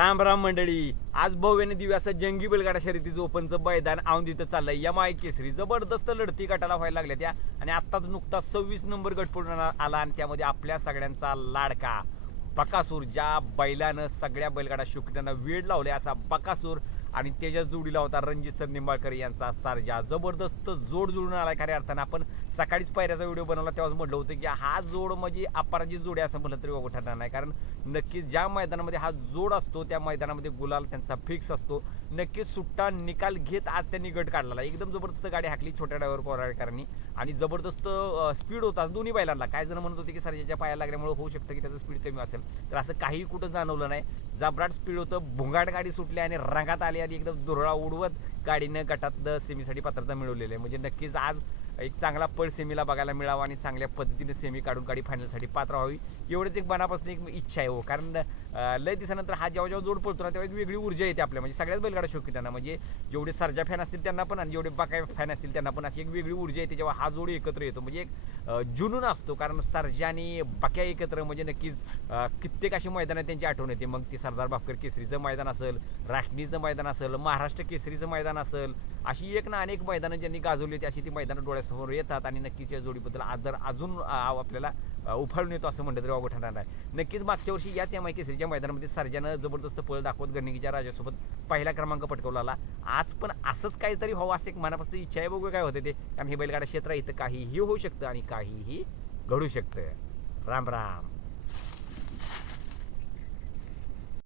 राम राम मंडळी. आज भव्याने दिव्या असं जंगी बैलगाडा शर्यतीचं ओपनचं मैदान औंदीत चाललंय. या माय केसरी जबरदस्त लढती गटाला व्हायला लागल्या त्या. आणि आत्ताच नुकताच सव्वीस नंबर गट पूर्ण आला आणि त्यामध्ये आपल्या सगळ्यांचा लाडका बकासूर ज्या बैलानं सगळ्या बैलगाडा शुकट्यांना वेळ लावले असा बकासूर आणि त्याच्या जोडीला होता रणजित सर निंबाळकर यांचा सारजा. जबरदस्त जोड जुळून आला खऱ्या अर्थानं. आपण सकाळीच पायऱ्याचा व्हिडिओ बनवला तेव्हाच म्हटलं होतं की हा जोड म्हणजे अपराजित जोड आहे असं म्हटलं तरी वागू ठरणार नाही. कारण नक्कीच ज्या मैदानामध्ये हा जोड असतो त्या मैदानामध्ये गुलाल त्यांचा फिक्स असतो. नक्कीच सुट्टा निकाल घेत आज त्यांनी गट काढलेला. एकदम जबरदस्त गाडी हाकली छोट्या ड्रायव्हर पोराळकरांनी आणि जबरदस्त स्पीड होता दोन्ही बैलांना. काय जण म्हणत होते की सरजेच्या पाया लागल्यामुळे होऊ शकतं की त्याचं स्पीड कमी असेल. तर असं काही कुठं जाणवलं नाही. जबराट स्पीड होतं भुंगाट गाडी सुटली आणि रंगात आली आणि एकदम दुरळा उडवत गाडीनं गटात सेमीसाठी पात्रता मिळवलेली आहे. म्हणजे नक्कीच आज एक चांगला पळ सेमीला बघायला मिळावा आणि चांगल्या पद्धतीने सेमी काढून गाडी फायनलसाठी पात्र व्हावी. एवढंच एक मनापासून एक इच्छा आहे हो. कारण लय दिवसानंतर हा जेव्हा जेव्हा जोड पडतो ना तेव्हा एक वेगळी ऊर्जा येते आपल्या म्हणजे सगळ्याच बैलगाडा शोकी त्यांना. म्हणजे जेवढे सर्जा फॅन असतील त्यांना पण आणि जेवढे बाकाय फॅन असतील त्यांना पण अशी एक वेगळी ऊर्जा येते जेव्हा हा जोड एकत्र येतो. म्हणजे एक जुनून असतो. कारण सर्जा आणि बाक्या एकत्र म्हणजे नक्कीच कित्येक अशी मैदानं त्यांची आठवण येते. मग ते सरदार बापकर केसरीचं मैदान असेल राष्ट्रीचं मैदान असेल महाराष्ट्र केसरीचं मैदान असेल अशी एक ना अनेक मैदानं ज्यांनी गाजवली होती अशी ती मैदानं डोळ्यासमोर येतात आणि नक्कीच या जोडीबद्दल आदर अजून आपल्याला उफाळून येतो असं म्हटलं तरी वागू ठरणार नाही. नक्कीच मागच्या वर्षी याच एम आय केसरीच्या मैदानामध्ये सर्जानं जबरदस्त पळ दाखवत गणिकीच्या राजासोबत पहिला क्रमांक पटकवला आज पण असंच काहीतरी व्हावं असं एक मनापासून इच्छा आहे बघू काय होते ते. कारण हे बैलगाडा क्षेत्र इथं काहीही होऊ शकतं आणि काहीही घडू शकतं. राम राम.